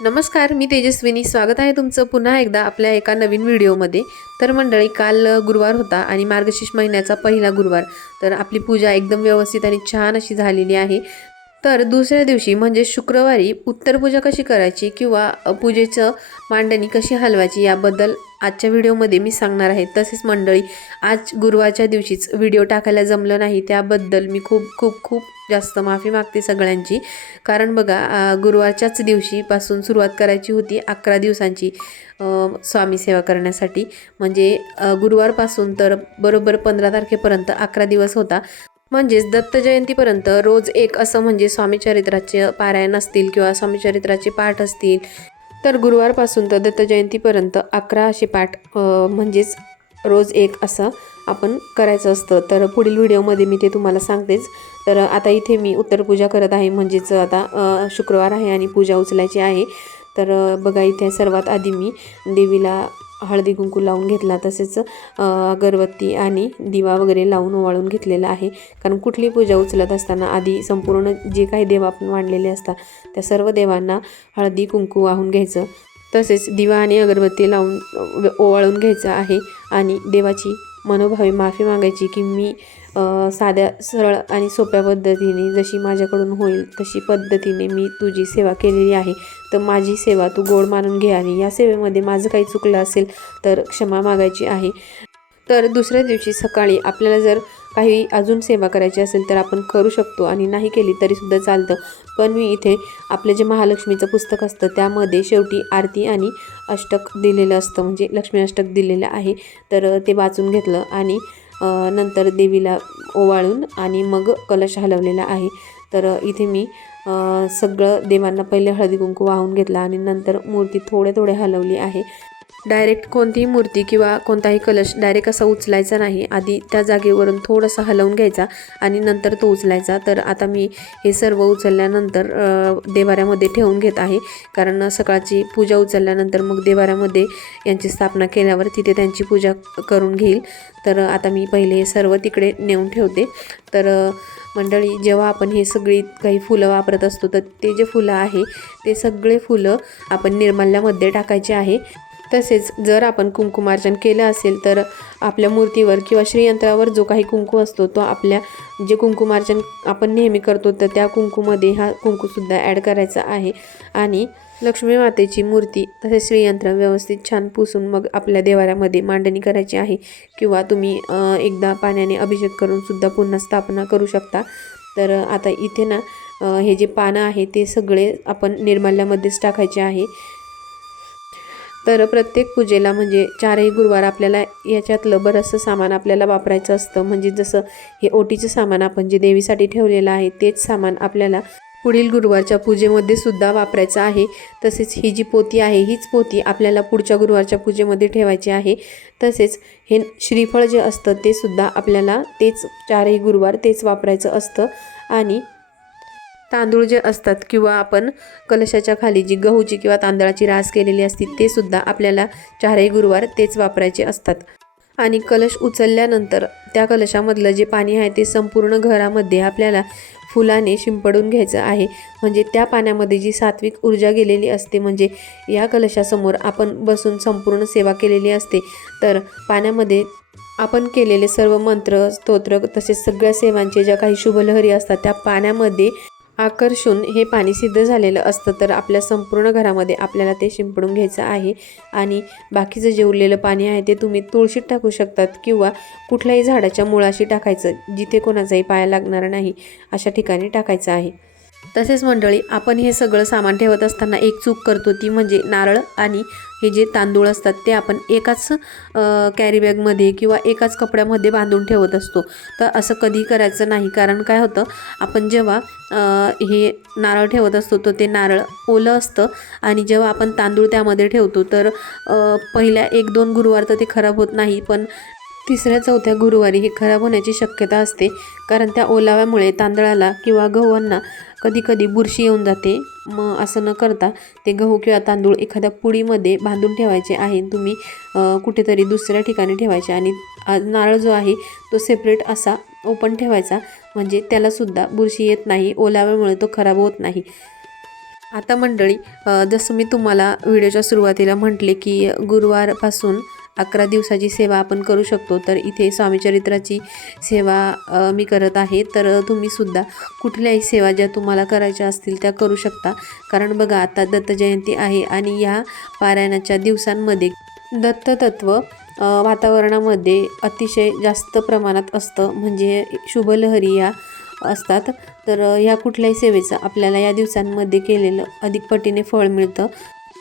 नमस्कार मी तेजस्विनी. स्वागत आहे तुमचं पुन्हा एकदा आपल्या एका नवीन व्हिडिओमध्ये. तर मंडळी काल गुरुवार होता आणि मार्गशीर्ष महिन्याचा पहिला गुरुवार. तर आपली पूजा एकदम व्यवस्थित आणि छान अशी झालेली आहे. तर दुसऱ्या दिवशी म्हणजे शुक्रवारी उत्तर पूजा कशी करायची किंवा पूजेचं मांडणी कशी हलवायची याबद्दल आजच्या व्हिडिओमध्ये मी सांगणार आहे. तसेच मंडळी आज गुरुवारच्या दिवशीच व्हिडिओ टाकायला जमलं नाही त्याबद्दल मी खूप खूप खूप जास्त माफी मागते सगळ्यांची. कारण बघा गुरुवारच्याच दिवशीपासून सुरुवात करायची होती अकरा दिवसांची स्वामी सेवा करण्यासाठी. म्हणजे गुरुवारपासून तर बरोबर पंधरा तारखेपर्यंत अकरा दिवस होता. म्हणजेच दत्त जयंतीपर्यंत रोज एक असं म्हणजे स्वामीचरित्राचे पारायण असतील किंवा स्वामीचरित्राचे पाठ असतील तर गुरुवारपासून तर दत्त जयंतीपर्यंत अकरा असे पाठ म्हणजेच रोज एक असं आपण करायचं असतं. तर पुढील व्हिडिओमध्ये मी ते तुम्हाला सांगतेच. तर आता इथे मी उत्तर पूजा करत आहे. म्हणजेच आता शुक्रवार आहे आणि पूजा उचलायची आहे. तर बघा इथे सर्वात आधी मी देवीला हळदी कुंकू लावून घेतला तसेच अगरबत्ती आणि दिवा वगैरे लावून ओवाळून घेतलेला आहे. कारण कुठली पूजा उचलत असताना आधी संपूर्ण जे काही देव आपण मांडलेले असतात त्या सर्व देवांना हळदी कुंकू वाहून घ्यायचं. तसेच दिवा आणि अगरबत्ती लावून ओवाळून घ्यायचं आहे. आणि देवाची मनोभावे माफी मागायची की मी साध्या सरळ आणि सोप्या पद्धतीने जशी माझ्याकडून होईल तशी पद्धतीने मी तुझी सेवा केलेली आहे. तर माझी सेवा तू गोड मानून घे आणि या सेवेमध्ये माझं काही चुकलं असेल तर क्षमा मागायची आहे. तर दुसऱ्या दिवशी सकाळी आपल्याला जर काही अजून सेवा करायची असेल तर आपण करू शकतो आणि नाही केली तरीसुद्धा चालतं. पण मी इथे आपलं जे महालक्ष्मीचं पुस्तक असतं त्यामध्ये शेवटी आरती आणि अष्टक दिलेलं असतं. म्हणजे लक्ष्मी अष्टक दिलेलं आहे. तर ते वाचून घेतलं आणि नंतर देवीला ओवाळून आणि मग कलश हलवलेला आहे. तर इथे मी सगळं देवांना पहिले हळदी कुंकू वाहून घेतला आणि नंतर मूर्ती थोडे थोडे हलवली आहे. डायरेक्ट कोणतीही मूर्ती किंवा कोणताही कलश डायरेक्ट असा उचलायचा नाही. आधी त्या जागेवरून थोडासा हलवून घ्यायचा आणि नंतर तो उचलायचा. तर आता मी हे सर्व उचलल्यानंतर देवाऱ्यामध्ये ठेवून घेत आहे. कारण सकाळची पूजा उचलल्यानंतर मग देवाऱ्यामध्ये यांची स्थापना केल्यावर तिथे त्यांची पूजा करून घेईल. तर आता मी पहिले हे सर्व तिकडे नेऊन ठेवते. तर मंडळी जेव्हा आपण हे सगळी काही फुलं वापरत असतो तर ते जे फुलं आहे ते सगळे फुलं आपण निर्माल्यामध्ये टाकायचे आहे. तसेच जर आपण कुंकुमार्चन केलं असेल तर आपल्या मूर्तीवर किंवा श्रीयंत्रावर जो काही कुंकू असतो तो आपल्या जे कुंकुमार्चन आपण नेहमी करतो तर त्या कुंकूमध्ये हा कुंकूसुद्धा ॲड करायचा आहे. आणि लक्ष्मी मातेची मूर्ती तसेच श्रीयंत्र व्यवस्थित छान पुसून मग आपल्या देवाऱ्यामध्ये मांडणी करायची आहे. किंवा तुम्ही एकदा पाण्याने अभिषेक करून सुद्धा पुन्हा स्थापना करू शकता. तर आता इथे ना हे जे पानं आहे ते सगळे आपण निर्माल्यामध्येच टाकायचे आहे. तर प्रत्येक पूजेला म्हणजे चारही गुरुवार आपल्याला याच्यातलं बरंचसं सामान आपल्याला वापरायचं असतं. म्हणजे जसं हे ओटीचं सामान आपण जे देवीसाठी ठेवलेलं आहे तेच सामान आपल्याला पुढील गुरुवारच्या पूजेमध्ये सुद्धा वापरायचं आहे. तसेच ही जी पोती आहे हीच पोती आपल्याला पुढच्या गुरुवारच्या पूजेमध्ये ठेवायची आहे. तसेच हे श्रीफळ जे असतं ते सुद्धा आपल्याला तेच चारही गुरुवार तेच वापरायचं असतं. आणि तांदूळ जे असतात किंवा आपण कलशाच्या खाली जी गहूची किंवा तांदळाची रास केलेली असते ते सुद्धा आपल्याला चारही गुरुवार तेच वापरायचे असतात. आणि कलश उचलल्यानंतर त्या कलशामधलं जे पाणी आहे ते संपूर्ण घरामध्ये आपल्याला फुलाने शिंपडून घ्यायचं आहे. म्हणजे त्या पाण्यामध्ये जी सात्विक ऊर्जा गेलेली असते म्हणजे या कलशासमोर आपण बसून संपूर्ण सेवा केलेली असते तर पाण्यामध्ये आपण केलेले सर्व मंत्र स्तोत्र तसेच सगळ्या सेवांचे ज्या काही शुभलहरी असतात त्या पाण्यामध्ये आकर्षून हे पाणी सिद्ध झालेलं असतं तर आपल्या संपूर्ण घरामध्ये आपल्याला ते शिंपडून घ्यायचं आहे. आणि बाकीचं जे उरलेलं पाणी आहे ते तुम्ही तुळशीत टाकू शकतात किंवा कुठल्याही झाडाच्या मुळाशी टाकायचं जिथे कोणाचाही पाया लागणार नाही अशा ठिकाणी टाकायचं आहे. तसेच मंडळी आपण हे सगळं सामान ठेवत असताना एक चूक करतो ती म्हणजे नारळ आणि हे जे तांदूळ असतात ते आपण एकाच कॅरीबॅगमध्ये किंवा एकाच कपड्यामध्ये बांधून ठेवत असतो. तर असं कधी करायचं नाही. कारण काय होतं आपण जेव्हा हे नारळ ठेवत असतो तर ते नारळ ओलं असतं आणि जेव्हा आपण तांदूळ त्यामध्ये ठेवतो तर पहिल्या एक दोन गुरुवार तर ते खराब होत नाही पण तिसऱ्या चौथ्या गुरुवारी हे खराब होण्याची शक्यता असते. कारण त्या ओलाव्यामुळे तांदळाला किंवा गव्हांना कधी कधी बुरशी येऊन जाते. मग असं न करता ते गहू किंवा तांदूळ एखाद्या पुडीमध्ये बांधून ठेवायचे आहे. तुम्ही कुठेतरी दुसऱ्या ठिकाणी ठेवायचे आणि नारळ जो आहे तो सेपरेट असा ओपन ठेवायचा. म्हणजे त्यालासुद्धा बुरशी येत नाही ओलाव्यामुळे तो खराब होत नाही. आता मंडळी जसं मी तुम्हाला व्हिडिओच्या सुरुवातीला म्हटले की गुरुवारपासून अकरा दिवसाची सेवा आपण करू शकतो. तर इथे स्वामीचरित्राची सेवा मी करत आहे. तर तुम्हीसुद्धा कुठल्याही सेवा ज्या तुम्हाला करायच्या असतील त्या करू शकता. कारण बघा आता दत्त जयंती आहे आणि या पारायणाच्या दिवसांमध्ये दत्ततत्व वातावरणामध्ये अतिशय जास्त प्रमाणात असतं. म्हणजे शुभलहरी या असतात. तर ह्या कुठल्याही सेवेचं आपल्याला या दिवसांमध्ये केलेलं अधिक पटीने फळ मिळतं.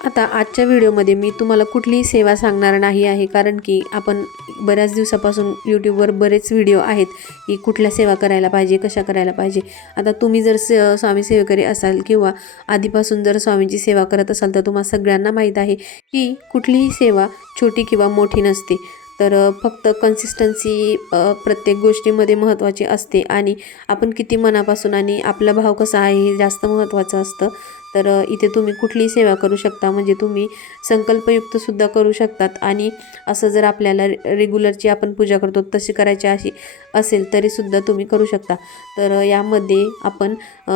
आता आजच्या व्हिडिओमध्ये मी तुम्हाला कुठलीही सेवा सांगणार नाही आहे कारण की आपण बऱ्याच दिवसापासून यूट्यूबवर बरेच व्हिडिओ आहेत की कुठल्या सेवा करायला पाहिजे कशा करायला पाहिजे. आता तुम्ही जर स स्वामी सेवेकरी असाल किंवा आधीपासून जर स्वामींची सेवा करत असाल तर तुम्हाला सगळ्यांना माहीत आहे की कुठलीही सेवा छोटी किंवा मोठी नसते. तर फक्त कन्सिस्टन्सी प्रत्येक गोष्टीमध्ये महत्त्वाची असते आणि आपण किती मनापासून आणि आपला भाव कसा आहे हे जास्त महत्त्वाचं असतं. तर इथे तुम्ही कुठलीही सेवा करू शकता म्हणजे तुम्ही संकल्पयुक्तसुद्धा करू शकतात आणि असं जर आपल्याला रेग्युलरची आपण पूजा करतो तशी करायची अशी असेल तरीसुद्धा तुम्ही करू शकता. तर यामध्ये आपण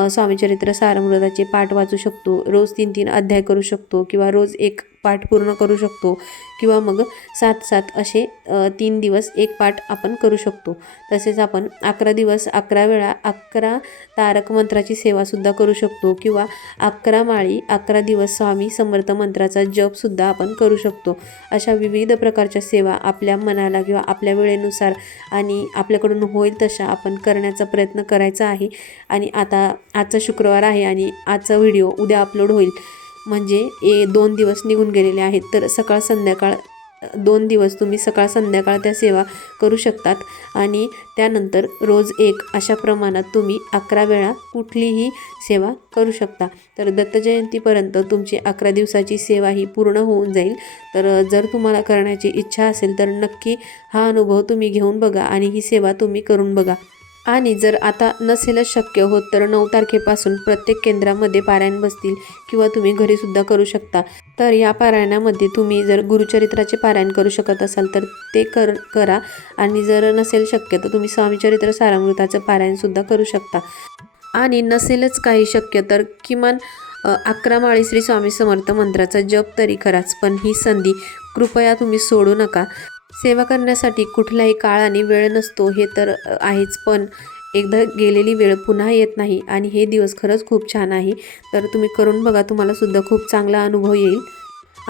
स्वामीचरित्र सारमृताचे पाठ वाचू शकतो रोज तीन तीन अध्याय करू शकतो किंवा रोज एक पाठ पूर्ण करू शकतो किंवा मग सात सात असे तीन दिवस एक पाठ आपण करू शकतो. तसेच आपण अकरा दिवस अकरा वेळा अकरा तारक मंत्राची सेवासुद्धा करू शकतो किंवा अकरा माळी अकरा दिवस स्वामी समर्थ मंत्राचा जपसुद्धा आपण करू शकतो. अशा विविध प्रकारच्या सेवा आपल्या मनाला किंवा आपल्या वेळेनुसार आणि आपल्याकडून होईल तशा आपण करण्याचा प्रयत्न करायचा आहे. आणि आता आजचा शुक्रवार आहे आणि आजचा व्हिडिओ उद्या अपलोड होईल. म्हणजे ए दोन दिवस निघून गेलेले आहेत तर सकाळ संध्याकाळ दोन दिवस तुम्ही सकाळ संध्याकाळ त्या सेवा करू शकतात. आणि त्यानंतर रोज एक अशा प्रमाणात तुम्ही अकरा वेळा कुठलीही सेवा करू शकता. तर दत्त जयंतीपर्यंत तुमची अकरा दिवसाची सेवा ही पूर्ण होऊन जाईल. तर जर तुम्हाला करण्याची इच्छा असेल तर नक्की हा अनुभव तुम्ही घेऊन बघा आणि ही सेवा तुम्ही करून बघा. आणि जर आता नसेलच शक्य होत तर नऊ तारखेपासून प्रत्येक केंद्रामध्ये पारायण बसतील किंवा तुम्ही घरीसुद्धा करू शकता. तर या पारायणामध्ये तुम्ही जर गुरुचरित्राचे पारायण करू शकत असाल तर ते कर करा. आणि जर नसेल शक्य तर तुम्ही स्वामीचरित्र सारामृताचं पारायणसुद्धा करू शकता. आणि नसेलच काही शक्य तर किमान अकरा माळी श्री स्वामी समर्थ मंत्राचा जप तरी कराच. पण ही संधी कृपया तुम्ही सोडू नका. सेवा करण्यासाठी कुठलाही काळ आणि वेळ नसतो हे तर आहेच. पण एकदा गेलेली वेळ पुन्हा येत नाही आणि हे दिवस खरंच खूप छान आहे. तर तुम्ही करून बघा तुम्हाला सुद्धा खूप चांगला अनुभव येईल.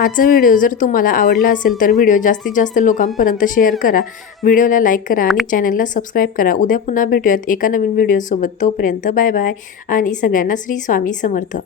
आजचा व्हिडिओ जर तुम्हाला आवडला असेल तर व्हिडिओ जास्तीत जास्त लोकांपर्यंत शेअर करा. व्हिडिओला लाईक करा आणि चॅनलला सबस्क्राईब करा. उद्या पुन्हा भेटूयात एका नवीन व्हिडिओसोबत. तोपर्यंत बाय बाय आणि सगळ्यांना श्री स्वामी समर्थ.